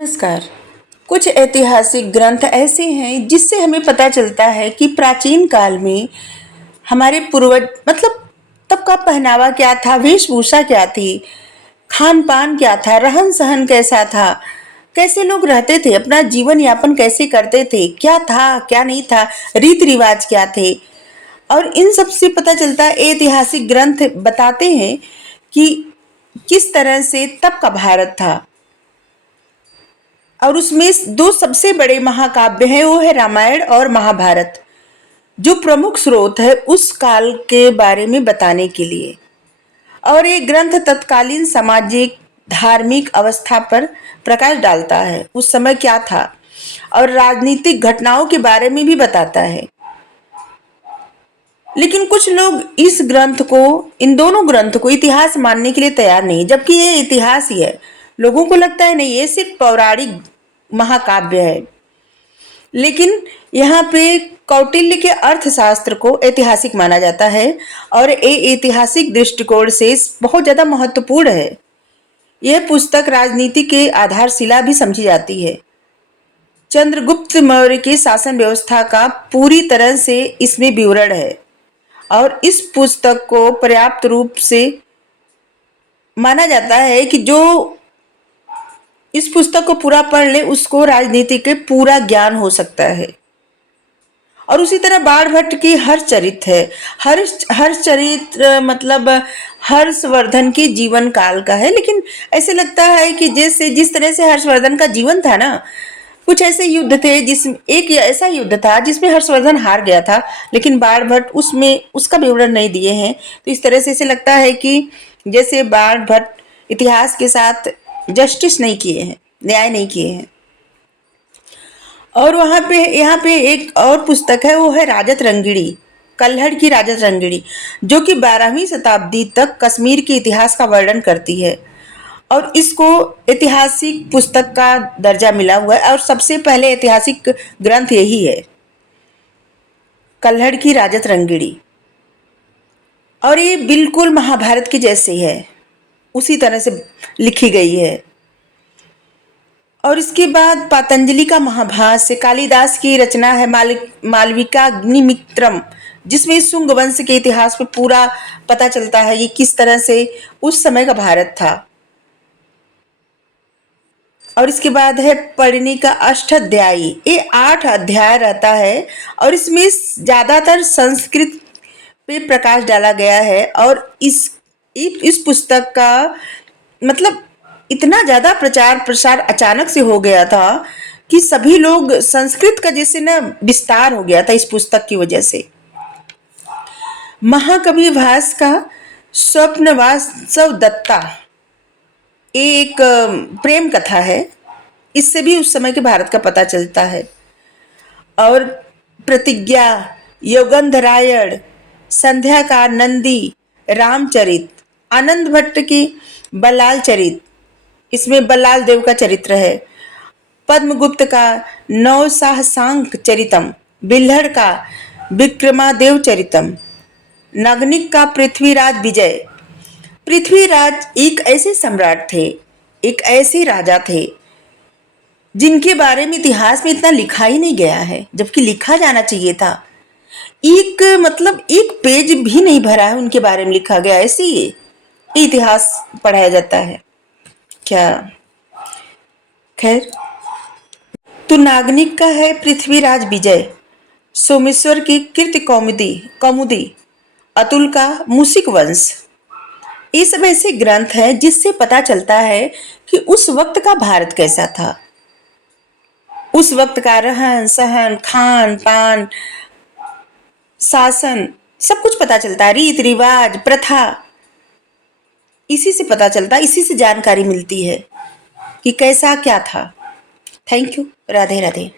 नमस्कार। कुछ ऐतिहासिक ग्रंथ ऐसे हैं जिससे हमें पता चलता है कि प्राचीन काल में हमारे पूर्वज तब का पहनावा क्या था, वेशभूषा क्या थी, खान पान क्या था, रहन सहन कैसा था, कैसे लोग रहते थे, अपना जीवन यापन कैसे करते थे, क्या था क्या नहीं था, रीति रिवाज क्या थे। और इन सब से पता चलता है, ऐतिहासिक ग्रंथ बताते हैं कि किस तरह से तब का भारत था। और उसमें दो सबसे बड़े महाकाव्य हैं, वो है रामायण और महाभारत, जो प्रमुख स्रोत है उस काल के बारे में बताने के लिए। और ये ग्रंथ तत्कालीन सामाजिक धार्मिक अवस्था पर प्रकाश डालता है, उस समय क्या था, और राजनीतिक घटनाओं के बारे में भी बताता है। लेकिन कुछ लोग इन दोनों ग्रंथ को इतिहास मानने के लिए तैयार नहीं, जबकि ये इतिहास ही है। लोगों को लगता है नहीं, ये सिर्फ पौराणिक महाकाव्य है। लेकिन यहाँ पे कौटिल्य के अर्थशास्त्र को ऐतिहासिक माना जाता है, और ये ऐतिहासिक दृष्टिकोण से बहुत ज्यादा महत्वपूर्ण है। यह पुस्तक राजनीति के आधारशिला भी समझी जाती है। चंद्रगुप्त मौर्य की शासन व्यवस्था का पूरी तरह से इसमें विवरण है, और इस पुस्तक को पर्याप्त रूप से माना जाता है कि जो इस पुस्तक को पूरा पढ़ ले उसको राजनीति के पूरा ज्ञान हो सकता है। और उसी तरह बाण भट्ट की हर्षचरित्र है। हर्षचरित्र हर्षवर्धन के जीवन काल का है, लेकिन ऐसे लगता है कि जैसे जिस तरह से हर्षवर्धन का जीवन था ना, कुछ ऐसे युद्ध थे, जिसमें एक ऐसा युद्ध था जिसमें हर्षवर्धन हार गया था, लेकिन बाण भट्ट उसमें उसका विवरण नहीं दिए हैं। तो इस तरह से ऐसे लगता है कि जैसे बाण भट्ट इतिहास के साथ जस्टिस नहीं किए हैं, न्याय नहीं किए हैं। और यहाँ पे एक और पुस्तक है, वो है राजत रंगिणी, कल्हड़ की राजत रंगिणी, जो कि 12वीं शताब्दी तक कश्मीर के इतिहास का वर्णन करती है। और इसको ऐतिहासिक पुस्तक का दर्जा मिला हुआ है, और सबसे पहले ऐतिहासिक ग्रंथ यही है, कल्हड़ की राजत रंगिणी। और ये बिल्कुल महाभारत के जैसे है, उसी तरह से लिखी गई है। और इसके बाद पतंजलि का महाभाष्य, कालिदास की रचना है मालविका अग्निमित्रम, जिसमें शुंग वंश के इतिहास पे पूरा पता चलता है कि किस तरह से उस समय का भारत था। और इसके बाद है परिणी का अष्टाध्यायी, ये 8 अध्याय रहता है, और इसमें ज्यादातर संस्कृत पे प्रकाश डाला गया है। और इस पुस्तक का मतलब इतना ज्यादा प्रचार प्रसार अचानक से हो गया था कि सभी लोग संस्कृत का जैसे ना विस्तार हो गया था इस पुस्तक की वजह से। महाकवि भास का स्वप्नवासव दत्ता, ये एक प्रेम कथा है, इससे भी उस समय के भारत का पता चलता है। और प्रतिज्ञा, योगंधरायण, संध्या का नंदी, रामचरित, आनंद भट्ट की बल्लाल चरित, इसमें बल्लाल देव का चरित्र है। पद्मगुप्त का नवसाहसांक चरितम, बिल्हड़ का विक्रमादेव चरितम, नगनिक का पृथ्वीराज विजय। पृथ्वीराज एक ऐसे सम्राट थे, एक ऐसे राजा थे जिनके बारे में इतिहास में इतना लिखा ही नहीं गया है, जबकि लिखा जाना चाहिए था। एक पेज भी नहीं भरा है उनके बारे में लिखा गया, ऐसे ही इतिहास पढ़ाया जाता है क्या। खैर, तो नागनिक का है पृथ्वीराज विजय, सोमेश्वर की कीर्ति कौमुदी कौमुदी, अतुल का मूसिक वंश। ये सब ऐसे ग्रंथ हैं जिससे पता चलता है कि उस वक्त का भारत कैसा था, उस वक्त का रहन सहन, खान पान, शासन, सब कुछ पता चलता है, रीति रिवाज, प्रथा। इसी से पता चलता, इसी से जानकारी मिलती है कि कैसा क्या था। Thank you. राधे राधे।